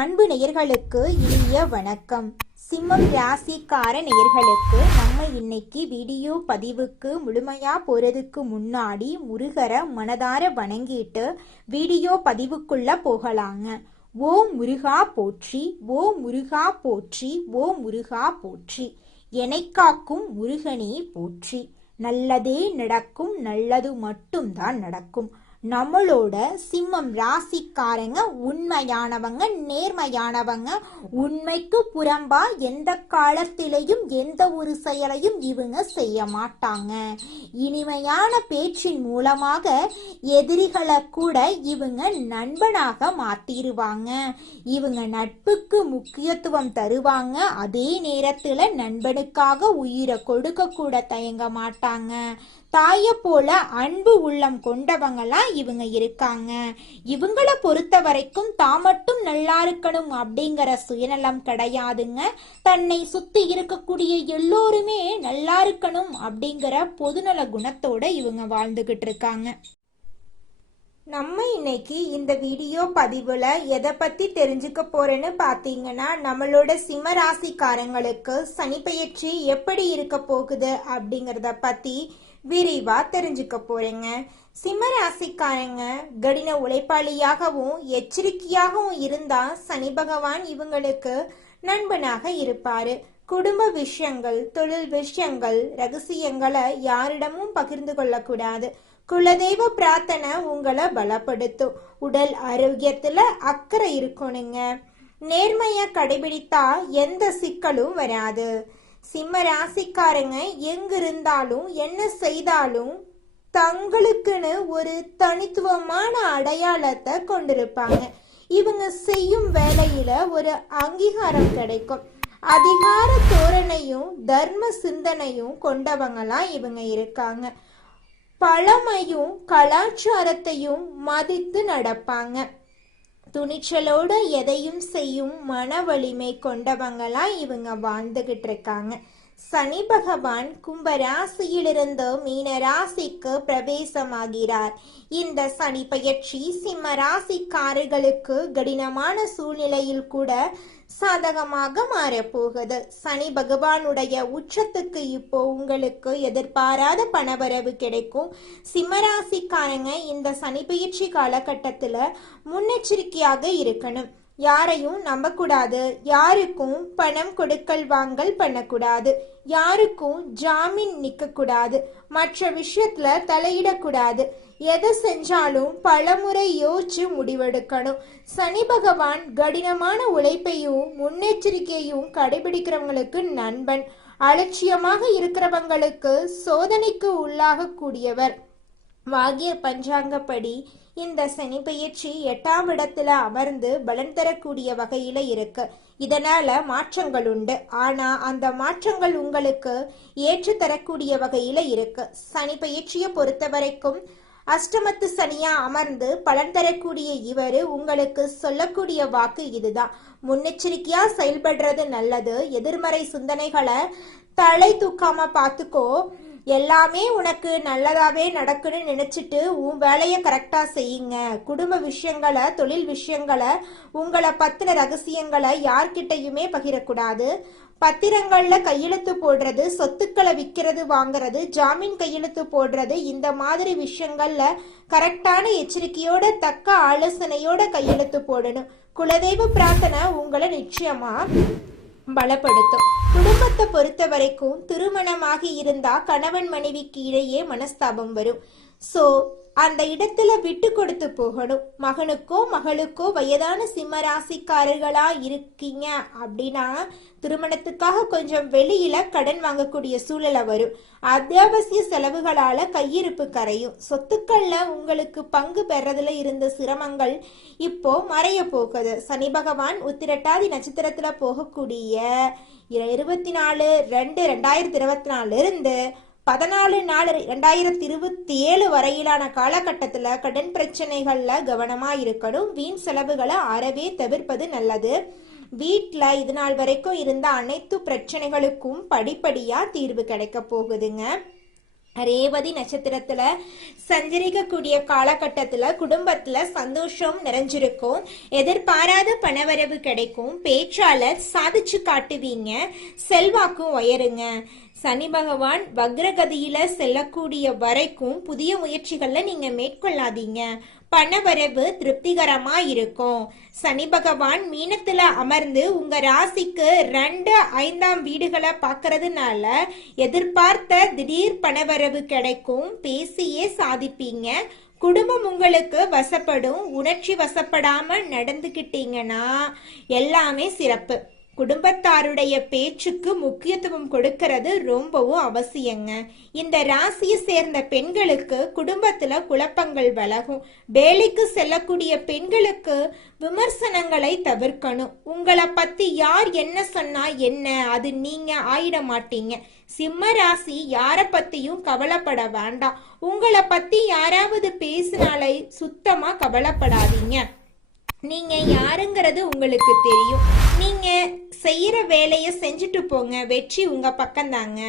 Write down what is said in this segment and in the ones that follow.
அன்பு நேயர்களுக்கு இனிய வணக்கம். சிம்மம் ராசிக்கார நேயர்களுக்கு நம்ம இன்னைக்கு வீடியோ பதிவுக்கு முழுமையா போறதுக்கு முன்னாடி முருகரை மனதார வணங்கிட்டு வீடியோ பதிவுக்குள்ள போகலாங்க. ஓ முருகா போற்றி, ஓ முருகா போற்றி, ஓ முருகா போற்றி, என்னை காக்கும் முருகனே போற்றி. நல்லதே நடக்கும், நல்லது மட்டும்தான் நடக்கும். நம்மளோட சிம்மம் ராசிக்காரங்க உண்மையானவங்க, நேர்மையானவங்க. உண்மைக்கு புறம்பா எந்த காலத்திலையும் எந்த ஒரு செயலையும் இவங்க செய்ய மாட்டாங்க. இனிமையான பேச்சின் மூலமாக எதிரிகளை கூட இவங்க நண்பனாக மாத்திருவாங்க. இவங்க நட்புக்கு முக்கியத்துவம் தருவாங்க. அதே நேரத்துல நண்பனுக்காக உயிரை கொடுக்க கூட தயங்க மாட்டாங்க. தாய போல அன்பு உள்ளம் கொண்டவங்களா இவங்க இருக்காங்க. இவங்களை பொறுத்த வரைக்கும் தான் மட்டும் நல்லா இருக்கணும் அப்படிங்கிற சுயநலம் கிடையாதுங்க. தன்னை சுத்தி இருக்கக்கூடிய எல்லோருமே நல்லா இருக்கணும் அப்படிங்கிற பொதுநல குணத்தோட இவங்க வாழ்ந்துகிட்டு இருக்காங்க. நம்ம இன்னைக்கு இந்த வீடியோ பதிவுல எதை பத்தி தெரிஞ்சுக்க போறேன்னு பாத்தீங்கன்னா, நம்மளோட சிம்ம ராசிக்காரங்களுக்கு சனி பெயர்ச்சி எப்படி இருக்க போகுது அப்படிங்கறத பத்தி விரிவா தெரிஞ்சுக்க போறேங்க. சிம்ம ராசிக்காரங்க கடின உழைப்பாளியாகவும் எச்சரிக்கையாகவும் இருந்தா சனி பகவான் இவங்களுக்கு நண்பனாக இருப்பாரு. குடும்ப விஷயங்கள், தொழில் விஷயங்கள், ரகசியங்களை யாரிடமும் பகிர்ந்து கொள்ளக்கூடாது. குலதெய்வ பிரார்த்தனை உங்களை பலப்படுத்தும். உடல் ஆரோக்கியத்துல அக்கறை இருக்கணுங்க. நேர்மைய கடைபிடித்தா எந்த சிக்கலும் வராது. சிம்ம ராசிக்காரங்க எங்க இருந்தாலும் என்ன செய்தாலும் தங்களுக்குன்னு ஒரு தனித்துவமான அடையாளத்தை கொண்டிருப்பாங்க. இவங்க செய்யும் வேலையில ஒரு அங்கீகாரம் கிடைக்கும். அதிகார தோரணையும் தர்ம சிந்தனையும் கொண்டவங்களா இவங்க இருக்காங்க. பழமையும் கலாச்சாரத்தையும் மதித்து நடப்பாங்க. துணிச்சலோட எதையும் செய்யும் மன வலிமை கொண்டவங்களா இவங்க வாழ்ந்துகிட்டு இருக்காங்க. சனி பகவான் கும்ப ராசியிலிருந்து மீன ராசிக்கு பிரவேசமாகிறார். இந்த சனி பெயர்ச்சி சிம்ம ராசிக்காரர்களுக்கு கடினமான சூழ்நிலையில் கூட சாதகமாக மாறப்போகுது. சனி பகவானுடைய உச்சத்துக்கு இப்போ உங்களுக்கு எதிர்பாராத பணவரவு கிடைக்கும். சிம்மராசிக்காரங்க இந்த சனி பெயர்ச்சி காலகட்டத்துல முன்னெச்சரிக்கையாக இருக்கணும். யாரையும் நம்பக்கூடாது. யாருக்கும் பணம் கொடுக்கல் வாங்கல் பண்ணக்கூடாது. யாருக்கும் ஜாமீன் நிக்க கூடாது. மற்ற விஷயத்துல தலையிடக்கூடாது. எதை செஞ்சாலும் பலமுறை யோசிச்சு முடிவெடுக்கணும். சனி பகவான் கடினமான உழைப்பையும் முன்னெச்சரிக்கையும் கடைபிடிக்கிறவங்களுக்கு நண்பன். அலட்சியமாக இருக்கிறவங்களுக்கு சோதனைக்கு உள்ளாக கூடியவர். வாகிய பஞ்சாங்கப்படி இந்த சனி பெயர்ச்சி 8ஆம் இடத்துல அமர்ந்து பலன் தரக்கூடிய வகையில இருக்கு. இதனால மாற்றங்கள் உண்டு. ஆனா அந்த மாற்றங்கள் உங்களுக்கு ஏற்று தரக்கூடிய வகையில இருக்கு. சனி பெயர்ச்சியை பொறுத்த வரைக்கும் அஷ்டமத்து சனியா அமர்ந்து பலன் தரக்கூடிய இவரு உங்களுக்கு சொல்லக்கூடிய வாக்கு இதுதான்: முன்னெச்சரிக்கையா செயல்படுறது நல்லது. எதிர்மறை சிந்தனைகளை தலை தூக்காம பாத்துக்கோ. எல்லாமே உனக்கு நல்லதாவே நடக்குன்னு நினைச்சிட்டு உன் வேலையை கரெக்டா செய்யுங்க. குடும்ப விஷயங்களை, தொழில் விஷயங்களை, உங்களை பத்தின ரகசியங்களை யார்கிட்டையுமே பகிரக்கூடாது. பத்திரங்கள்ல கையெழுத்து போடுறது, சொத்துக்களை விற்கிறது வாங்குறது, ஜாமீன் கையெழுத்து போடுறது, இந்த மாதிரி விஷயங்கள்ல கரெக்டான எச்சரிக்கையோட தக்க ஆலோசனையோட கையெழுத்து போடணும். குலதெய்வ பிரார்த்தனை உங்களை நிச்சயமா பலப்படுத்தும். குடும்பத்தை பொறுத்த வரைக்கும் திருமணமாகி இருந்தா கணவன் மனைவிக்கு இடையே மனஸ்தாபம் வரும். சோ அந்த இடத்துல விட்டு கொடுத்து போகணும். மகனுக்கோ மகளுக்கோ வயதான சிம்ம ராசிக்காரர்களா இருக்கீங்க அப்படின்னா திருமணத்துக்காக கொஞ்சம் வெளியில கடன் வாங்கக்கூடிய சூழலை வரும். அத்தியாவசிய செலவுகளால கையிருப்பு கரையும். சொத்துக்கள்ல உங்களுக்கு பங்கு பெறதுல இருந்த சிரமங்கள் இப்போ மறைய போகுது. சனி பகவான் உத்திரட்டாதி நட்சத்திரத்துல போகக்கூடிய 24/2/2024 இருந்து 14/4/2027 வரையிலான காலகட்டத்துல கடன் பிரச்சனைகள்ல கவனமா இருக்கணும். வீண் செலவுகளை அறவே தவிர்ப்பது நல்லது. வீட்டுல இது நாள் வரைக்கும் இருந்த அனைத்து பிரச்சனைகளுக்கும் படிப்படியா தீர்வு கிடைக்க போகுதுங்க. ரேவதி நட்சத்திரத்துல சஞ்சரிக்கக்கூடிய காலகட்டத்துல குடும்பத்துல சந்தோஷம் நிறைஞ்சிருக்கும். எதிர்பாராத பணவரவு கிடைக்கும். பேச்சாளர் சாதிச்சு காட்டுவீங்க. செல்வாக்கும் உயருங்க. சனி பகவான் வக்ரகதியில செல்லக்கூடிய வரைக்கும் புதிய முயற்சிகள்ல நீங்க மேற்கொள்ளாதீங்க. பணவரவு திருப்திகரமா இருக்கும். சனி பகவான் மீனத்துல அமர்ந்து உங்க ராசிக்கு 2, 5ஆம் வீடுகளை பார்க்கறதுனால எதிர்பார்த்த திடீர் பணவரவு கிடைக்கும். பேசியே சாதிப்பீங்க. குடும்பம் உங்களுக்கு வசப்படும். உணர்ச்சி வசப்படாம நடந்துகிட்டீங்கன்னா எல்லாமே சிறப்பு. குடும்பத்தாருடைய பேச்சுக்கு முக்கியத்துவம் கொடுக்கிறது ரொம்பவும் அவசியங்க. இந்த ராசியை சேர்ந்த பெண்களுக்கு குடும்பத்துல குழப்பங்கள் விலகும். வேலைக்கு செல்லக்கூடிய பெண்களுக்கு விமர்சனங்களை தவிர்க்கணும். உங்களை பத்தி யார் என்ன சொன்னா என்ன, அது நீங்க ஆயிட மாட்டீங்க. சிம்ம ராசி யார பத்தியும் கவலைப்பட வேண்டாம். உங்களை பத்தி யாராவது பேசினாலே சுத்தமா கவலைப்படாதீங்க. நீங்க யாருங்கிறது உங்களுக்கு தெரியும். நீங்க செய்யற வேலையை செஞ்சுட்டு போங்க. வெற்றி உங்க பக்கம்தாங்க.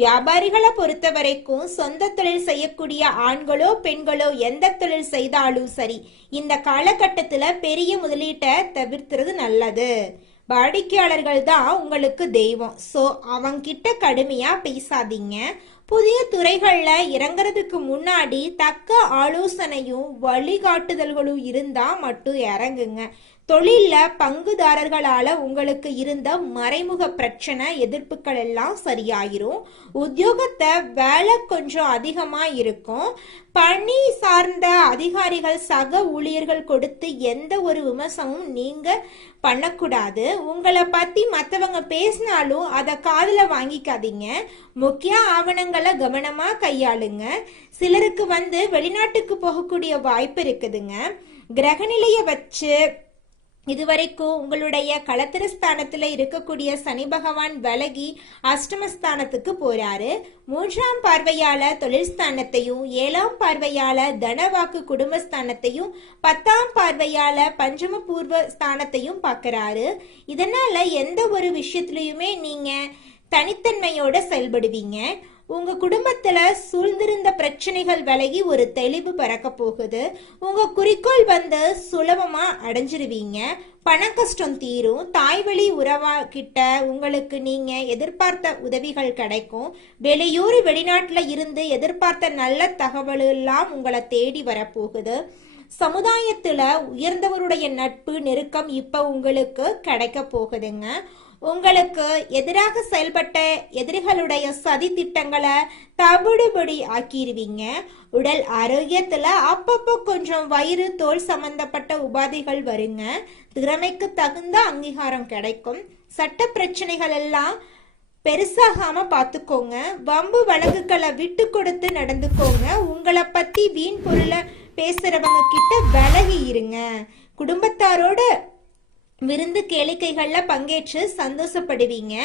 வியாபாரிகளை பொறுத்த வரைக்கும் சொந்த தொழில் செய்யக்கூடிய ஆண்களோ பெண்களோ எந்த தொழில் செய்தாலும் சரி, இந்த காலகட்டத்துல பெரிய முதலீட்டை தவிர்த்துறது நல்லது. வாடிக்கையாளர்கள் தான் உங்களுக்கு தெய்வம். ஸோ அவங்கிட்ட கடுமையா பேசாதீங்க. புதிய துறைகள்ல இறங்குறதுக்கு முன்னாடி தக்க ஆலோசனையும் வழிகாட்டுதல்களும் இருந்தா மட்டும் இறங்குங்க. தொழில்ல பங்குதாரர்களால உங்களுக்கு இருந்த மறைமுக பிரச்சனை எதிர்ப்புகள் எல்லாம் சரியாயிரும். உத்தியோகத்தை வேலை கொஞ்சம் அதிகமா இருக்கும். பணி சார்ந்த அதிகாரிகள் சக ஊழியர்கள் கொடுத்து எந்த ஒரு விமர்சனமும் நீங்க பண்ணக்கூடாது. உங்களை பத்தி மற்றவங்க பேசினாலும் அதை காதுல வாங்கிக்காதீங்க. முக்கிய ஆவணங்களை கவனமா கையாளுங்க. சிலருக்கு வெளிநாட்டுக்கு போகக்கூடிய வாய்ப்பு இருக்குதுங்க. கிரகநிலையை வச்சு இதுவரைக்கும் உங்களுடைய களத்திரஸ்தானத்துல இருக்கக்கூடிய சனி பகவான் விலகி அஷ்டமஸ்தானத்துக்கு போறாரு. 3ஆம் பார்வையால தொழில் ஸ்தானத்தையும், 7ஆம் பார்வையால தனவாக்கு குடும்பஸ்தானத்தையும், 10ஆம் பார்வையால பஞ்சம பூர்வ ஸ்தானத்தையும் பார்க்கறாரு. இதனால எந்த ஒரு விஷயத்திலயுமே நீங்க தனித்தன்மையோட செயல்படுவீங்க. உங்க குடும்பத்துல சூழ்ந்திருந்த பிரச்சனைகள் விலகி ஒரு தெளிவு பறக்க போகுது. உங்க குறிக்கோள் சுலபமா அடைஞ்சிருவீங்க. பண கஷ்டம் தீரும். தாய்வழி உறவா கிட்ட உங்களுக்கு நீங்க எதிர்பார்த்த உதவிகள் கிடைக்கும். வெளியூர் வெளிநாட்டுல இருந்து எதிர்பார்த்த நல்ல தகவல் எல்லாம் உங்களை தேடி வரப்போகுது. சமுதாயத்துல உயர்ந்தவருடைய நட்பு நெருக்கம் இப்ப உங்களுக்கு கிடைக்க போகுதுங்க. உங்களுக்கு எதிராக செயல்பட்ட எதிரிகளுடைய சதி திட்டங்களை தவிடுபடி ஆக்கிடுவீங்க. உடல் ஆரோக்கியத்துல அப்பப்போ கொஞ்சம் வயிறு தோல் சம்பந்தப்பட்ட உபாதைகள் வருங்க. திறமைக்கு தகுந்த அங்கீகாரம் கிடைக்கும். சட்ட பிரச்சனைகள் எல்லாம் பெருசாகாம பாத்துக்கோங்க. வம்பு வழக்குகளை விட்டு கொடுத்து நடந்துக்கோங்க. உங்களை பத்தி வீண் பொருளை பேசுறவங்க கிட்ட விலகி இருங்க. குடும்பத்தாரோட விருந்து கேளிக்கைகள்ல பங்கேற்று சந்தோஷப்படுவீங்க.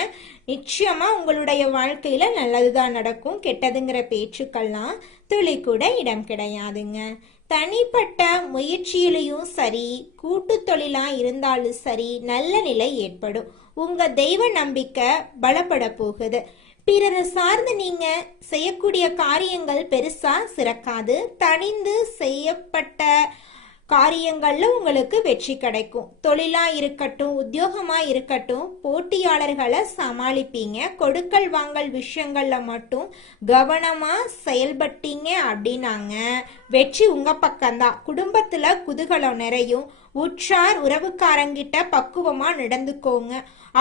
நிச்சயமா உங்களுடைய வாழ்க்கையில நல்லதுதான் நடக்கும். கெட்டதுங்கிற பேச்சுக்கள்லாம் துளி கூட இடம் கிடையாதுங்க. தனிப்பட்ட முயற்சியிலையும் சரி, கூட்டு தொழிலா இருந்தாலும் சரி, நல்ல நிலை ஏற்படும். உங்க தெய்வ நம்பிக்கை பலப்பட போகுது. பிறரை சார்ந்து நீங்க செய்யக்கூடிய காரியங்கள் பெருசா சிறக்காது. தனிந்து செய்யப்பட்ட காரியங்கள்ல உங்களுக்கு வெற்றி கிடைக்கும். தொழிலா இருக்கட்டும், உத்தியோகமா இருக்கட்டும், போட்டியாளர்களை சமாளிப்பீங்க. கொடுக்கல் வாங்கல் விஷயங்கள்ல மட்டும் கவனமா செயல்பட்டீங்க அப்படின்னாங்க வெற்றி உங்க பக்கம்தான். குடும்பத்துல குதூகலம் நிறையும். உற்றார் உறவுக்காரங்கிட்ட பக்குவமா நடந்துக்கோங்க.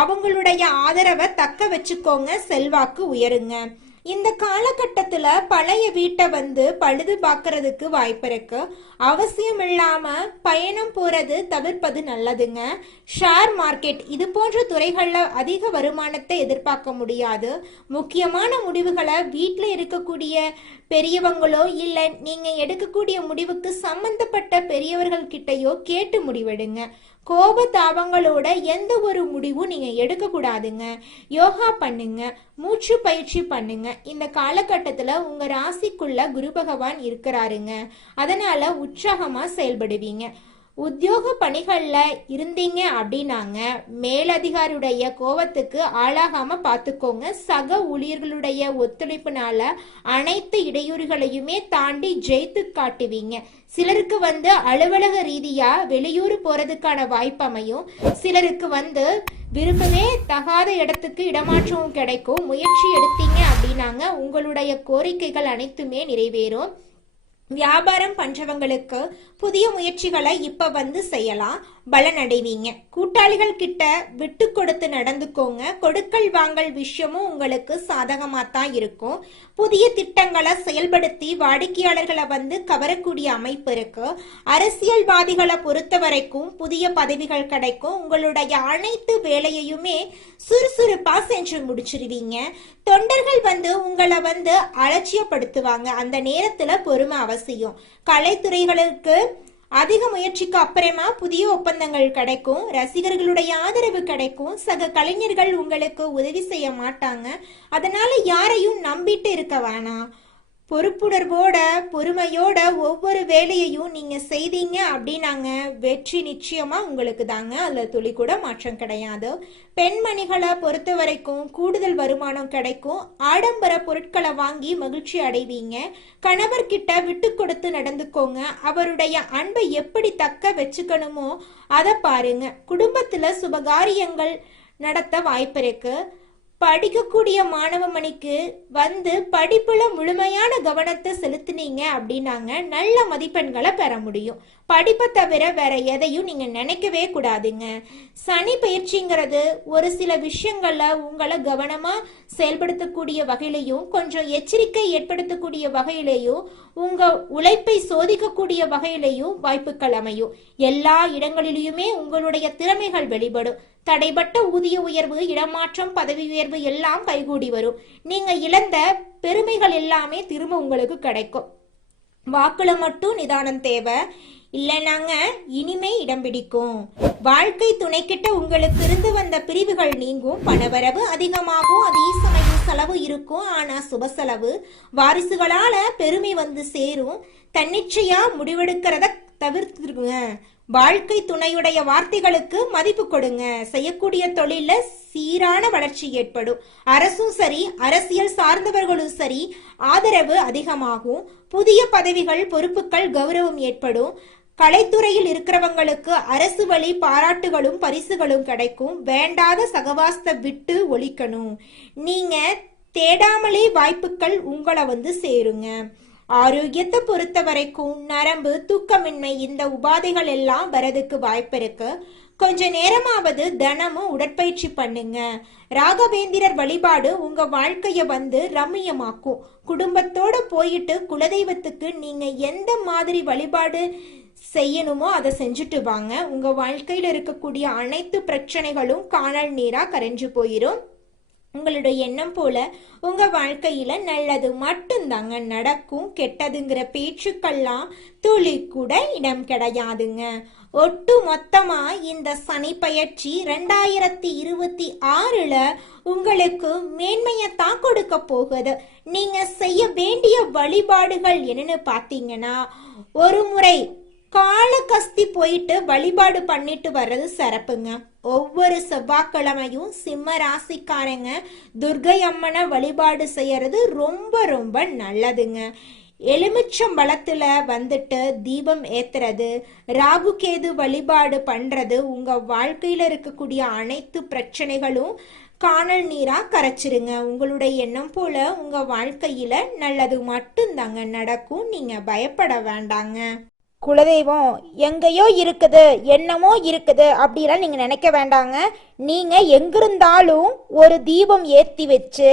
அவங்களுடைய ஆதரவை தக்க வச்சுக்கோங்க. செல்வாக்கு உயருங்க. இந்த காலகட்டத்துல பழைய வீட்டை பழுது பார்க்கறதுக்கு வாய்ப்பு இருக்கு. அவசியம் இல்லாம பயணம் போறது தவிர்ப்பது நல்லதுங்க. ஷேர் மார்க்கெட் இது போன்ற துறைகள்ல அதிக வருமானத்தை எதிர்பார்க்க முடியாது. முக்கியமான முடிவுகளை வீட்டுல இருக்கக்கூடிய பெரியவங்களோ இல்ல நீங்க எடுக்கக்கூடிய முடிவுக்கு சம்பந்தப்பட்ட பெரியவர்கள் கிட்டையோ கேட்டு முடிவெடுங்க. கோப தாபங்களோட எந்த ஒரு முடிவும் நீங்க எடுக்க கூடாதுங்க. யோகா பண்ணுங்க. மூச்சு பயிற்சி பண்ணுங்க. இந்த காலகட்டத்துல உங்க ராசிக்குள்ள குரு பகவான் இருக்கிறாருங்க. அதனால உற்சாகமா செயல்படுவீங்க. உத்தியோக பணிகள்ல இருந்தீங்க அப்படின்னாங்க மேலதிகாரியுடைய கோபத்துக்கு ஆளாகாம பார்த்துக்கோங்க. சக ஊழியர்களுடைய ஒத்துழைப்புனால அனைத்து இடையூறுகளையுமே தாண்டி ஜெயித்து காட்டுவீங்க. சிலருக்கு அலுவலக ரீதியா வெளியூர் போறதுக்கான வாய்ப்பு அமையும். சிலருக்கு விரும்பவே தகாத இடத்துக்கு இடமாற்றமும் கிடைக்கும். முயற்சி எடுத்தீங்க அப்படின்னாங்க உங்களுடைய கோரிக்கைகள் அனைத்துமே நிறைவேறும். வியாபாரம் பண்றவங்களுக்கு புதிய முயற்சிகளை இப்ப செய்யலாம், பலன் அடைவீங்க. கூட்டாளிகள் கிட்ட விட்டு கொடுத்து நடந்துக்கோங்க. கொடுக்கல் வாங்கல் விஷயமும் உங்களுக்கு சாதகமா தான் இருக்கும். புதிய திட்டங்களை செயல்படுத்தி வாடிக்கையாளர்களை கவரக்கூடிய அமைப்பு இருக்கு. அரசியல்வாதிகளை பொறுத்த வரைக்கும் புதிய பதவிகள் கிடைக்கும். உங்களுடைய அனைத்து வேலையுமே சுறுசுறுப்பா செஞ்சு முடிச்சிருவீங்க. தொண்டர்கள் உங்களை அலட்சியப்படுத்துவாங்க. அந்த நேரத்துல பொறுமை அவசியம். கலைத்துறைகளுக்கு அதிக முயற்சிக்கு அப்புறமா புதிய ஒப்பந்தங்கள் கிடைக்கும். ரசிகர்களுடைய ஆதரவு கிடைக்கும். சக கலைஞர்கள் உங்களுக்கு உதவி செய்ய மாட்டாங்க. அதனால யாரையும் நம்பிட்டு இருக்க வேணாம். பொறுப்புணர்வோட பொறுமையோட ஒவ்வொரு வேலையையும் நீங்க செய்தீங்க அப்படின்னாங்க வெற்றி நிச்சயமா உங்களுக்கு தாங்க. அதுல துளி கூட மாற்றம் கிடையாது. பெண்மணிகளை பொறுத்த வரைக்கும் கூடுதல் வருமானம் கிடைக்கும். ஆடம்பர பொருட்களை வாங்கி மகிழ்ச்சி அடைவீங்க. கணவர்கிட்ட விட்டு கொடுத்து நடந்துக்கோங்க. அவருடைய அன்பை எப்படி தக்க வச்சுக்கணுமோ அதை பாருங்க. குடும்பத்துல சுபகாரியங்கள் நடத்த வாய்ப்பு இருக்கு. படிக்கக்கூடிய மாணவ மணிக்கு படிப்புல முழுமையான கவனத்தை செலுத்தினீங்க அப்படின்னாங்க நல்ல மதிப்பெண்களை பெற முடியும். படிப்பை தவிர வேற எதையும் நீங்க நினைக்கவே கூடாதுங்க. சனி பயிற்சிங்கிறது ஒரு சில விஷயங்கள்ல உங்களை கவனமா செயல்படுத்தக்கூடிய வகையிலையும் கொஞ்சம் எச்சரிக்கை ஏற்படுத்தக்கூடிய வகையிலையும் உங்க உழைப்பை சோதிக்கக்கூடிய வகையிலையும் வாய்ப்புகள் அமையும். எல்லா இடங்களிலுமே உங்களுடைய திறமைகள் வெளிப்படும். தடைபட்ட ஊதிய உயர்வு, இடமாற்றம், பதவி உயர்வு எல்லாம் கைகூடி வரும். நீங்க இழந்த பெருமைகள் எல்லாமே திரும்ப உங்களுக்கு கிடைக்கும். வாக்குல மட்டும் நிதானம் தேவை, இல்லைனாங்க இனிமே இடம் பிடிக்கும். வாழ்க்கை துணைக்கிட்ட உங்களுக்கு இருந்து வந்த பிரிவுகள் நீங்கும். பணவரவு அதிகமாகும். அதே சமயம் செலவு இருக்கும். ஆனா சுப செலவு. வாரிசுகளால பெருமை சேரும். தன்னிச்சையா முடிவெடுக்கிறத தவிர்த்துருங்க. வாழ்க்கை துணையுடைய வார்த்தைகளுக்கு மதிப்பு கொடுங்க. செய்யக்கூடிய தொழில சீரான வளர்ச்சி ஏற்படும். அரசும் சரி, அரசியல் சார்ந்தவர்களும் சரி, ஆதரவு அதிகமாகும். புதிய பதவிகள், பொறுப்புகள், கௌரவம் ஏற்படும். கலைத்துறையில் இருக்கிறவங்களுக்கு அரசு வழி பாராட்டுகளும் பரிசுகளும் கிடைக்கும். வேண்டாத சகவாசத்தை விட்டு ஒழிக்கணும். நீங்க தேடாமலே வாய்ப்புகள் உங்களை சேருங்க. ஆரோக்கியத்தை பொறுத்த வரைக்கும் நரம்பு, தூக்கமின்மை இந்த உபாதைகள் எல்லாம் வரதுக்கு வாய்ப்பு இருக்கு. கொஞ்ச நேரமாவது தினமும் உடற்பயிற்சி பண்ணுங்க. ராகவேந்திரர் வழிபாடு உங்க வாழ்க்கைய ரம்மியமாக்கும். குடும்பத்தோட போயிட்டு குலதெய்வத்துக்கு நீங்க எந்த மாதிரி வழிபாடு செய்யணுமோ அதை செஞ்சுட்டு வாங்க. உங்க வாழ்க்கையில இருக்கக்கூடிய அனைத்து பிரச்சனைகளும் காணல் நீரா கரைஞ்சு போயிரும். உங்களுடைய எண்ணம் போல உங்க வாழ்க்கையில நல்லது மட்டும்தாங்க நடக்கும். கெட்டதுங்கிற பேச்சுக்கெல்லாம் துளி கூட இடம் கிடையாதுங்க. ஒட்டு மொத்தமா இந்த சனி பயிற்சி 2026ல உங்களுக்கு மேன்மையத்தான் கொடுக்க போகுது. நீங்க செய்ய வேண்டிய வழிபாடுகள் என்னன்னு பாத்தீங்கன்னா, ஒரு முறை காளகஸ்தி போயிட்டு வழிபாடு பண்ணிட்டு வர்றது சிறப்புங்க. ஒவ்வொரு செவ்வாய்க்கிழமையும் சிம்ம ராசிக்காரங்க துர்கை அம்மனை வழிபாடு செய்யறது ரொம்ப ரொம்ப நல்லதுங்க. எலுமிச்சம்பழத்துல தீபம் ஏத்துறது, ராகு கேது வழிபாடு பண்றது உங்க வாழ்க்கையில இருக்கக்கூடிய அனைத்து பிரச்சனைகளும் காணல் நீரா கரைச்சிருங்க. உங்களுடைய எண்ணம் போல உங்க வாழ்க்கையில நல்லது மட்டும்தாங்க நடக்கும். நீங்க பயப்பட வேண்டாங்க. குலதெய்வம் எங்கேயோ இருக்குது, என்னமோ இருக்குது அப்படிலாம் நீங்கள் நினைக்க வேண்டாங்க. நீங்கள் எங்கிருந்தாலும் ஒரு தீபம் ஏற்றி வச்சு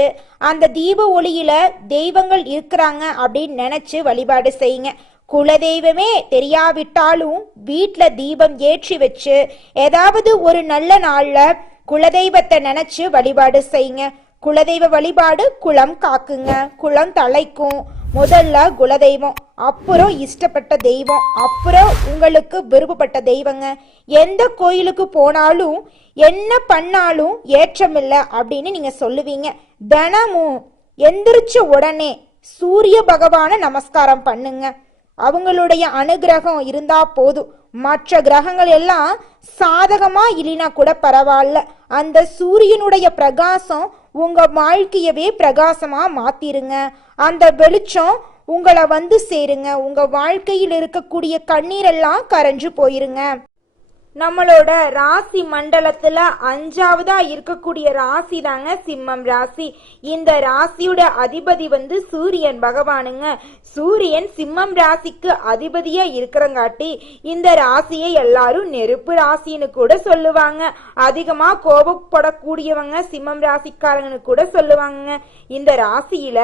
அந்த தீப ஒளியில் தெய்வங்கள் இருக்கிறாங்க அப்படின்னு நினச்சி வழிபாடு செய்யுங்க. குலதெய்வமே தெரியாவிட்டாலும் வீட்டில் தீபம் ஏற்றி வச்சு ஏதாவது ஒரு நல்ல நாளில் குலதெய்வத்தை நினச்சி வழிபாடு செய்யுங்க. குலதெய்வ வழிபாடு குலம் காக்குங்க, குலம் தலைக்கும். முதல்ல குலதெய்வம், அப்புறம் இஷ்டப்பட்ட தெய்வம், அப்புறம் உங்களுக்கு விருப்பப்பட்ட தெய்வங்க. எந்த கோயிலுக்கு போனாலும் என்ன பண்ணாலும் ஏற்றமில்லை அப்படின்னு நீங்க சொல்லுவீங்க. தினமும் எந்திரிச்ச உடனே சூரிய பகவான நமஸ்காரம் பண்ணுங்க. அவங்களுடைய அனுகிரகம் இருந்தா போதும். மற்ற கிரகங்கள் எல்லாம் சாதகமா இல்லைனா கூட பரவாயில்ல, அந்த சூரியனுடைய பிரகாசம் உங்க வாழ்க்கையவே பிரகாசமா மாத்திருங்க. அந்த வெளிச்சம் உங்களை வந்து சேருங்க. உங்க வாழ்க்கையில் இருக்கக்கூடிய கண்ணீரெல்லாம் கரைஞ்சு போயிருங்க. நம்மளோட ராசி மண்டலத்துல 5வதா இருக்கக்கூடிய ராசி தாங்க சிம்மம் ராசி. இந்த ராசியோட அதிபதி வந்து சூரியன் பகவானுங்க. சூரியன் சிம்மம் ராசிக்கு அதிபதியா இருக்கிறங்காட்டி இந்த ராசியை எல்லாரும் நெருப்பு ராசின்னு கூட சொல்லுவாங்க. அதிகமா கோபப்படக்கூடியவங்க சிம்மம் ராசிக்காரங்கன்னு கூட சொல்லுவாங்க. இந்த ராசியில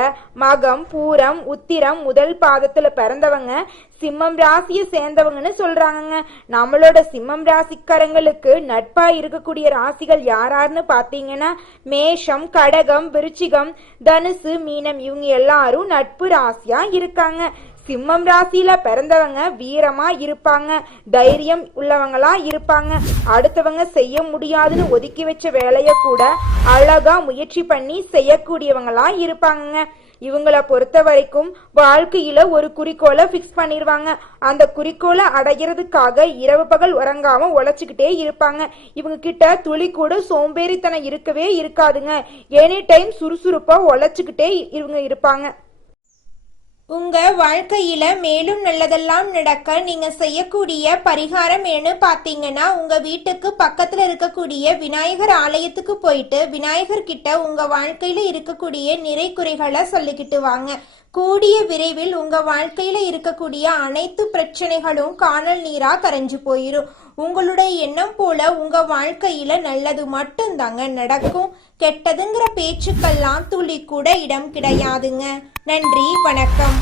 மகம், பூரம், உத்திரம் முதல் பாதத்துல பிறந்தவங்க சிம்மம் ராசியை சேர்ந்தவங்கன்னு சொல்றாங்க. நம்மளோட சிம்மம் ராசிக்காரங்களுக்கு நட்பா இருக்கக்கூடிய ராசிகள் யாராருன்னு பாத்தீங்கன்னா மேஷம், கடகம், விருச்சிகம், தனுசு, மீனம் இவங்க எல்லாரும் நட்பு ராசியா இருக்காங்க. சிம்மம் ராசியில பிறந்தவங்க வீரமா இருப்பாங்க, தைரியம் உள்ளவங்களா இருப்பாங்க. அடுத்தவங்க செய்ய முடியாதுன்னு ஒதுக்கி வச்ச வேலைய கூட அழகா முயற்சி பண்ணி செய்யக்கூடியவங்களா இருப்பாங்க. இவங்களை பொறுத்த வரைக்கும் வாழ்க்கையில ஒரு குறிக்கோளை பிக்ஸ் பண்ணிடுவாங்க. அந்த குறிக்கோளை அடைகிறதுக்காக இரவு பகல் உறங்காம உழைச்சுக்கிட்டே இருப்பாங்க. இவங்க கிட்ட துளி கூட சோம்பேறித்தனம் இருக்கவே இருக்காதுங்க. எனி டைம் சுறுசுறுப்பா உழைச்சுக்கிட்டே இவங்க இருப்பாங்க. உங்க வாழ்க்கையில மேலும் நல்லதெல்லாம் நடக்க நீங்க செய்யக்கூடிய பரிகாரம் என்ன பாத்தீங்கன்னா, உங்க வீட்டுக்கு பக்கத்துல இருக்கக்கூடிய விநாயகர் ஆலயத்துக்கு போயிட்டு விநாயகர் கிட்ட உங்க வாழ்க்கையில இருக்கக்கூடிய நிறை குறைகளை சொல்லிக்கிட்டு வாங்க. கூடிய விரைவில் உங்க வாழ்க்கையில இருக்கக்கூடிய அனைத்து பிரச்சனைகளும் காணல் நீரா கரைஞ்சு போயிரும். உங்களுடைய எண்ணம் போல உங்க வாழ்க்கையில நல்லது மட்டும்தாங்க நடக்கும். கெட்டதுங்கிற பேச்சுக்கெல்லாம் துளி கூட இடம் கிடையாதுங்க. நன்றி, வணக்கம்.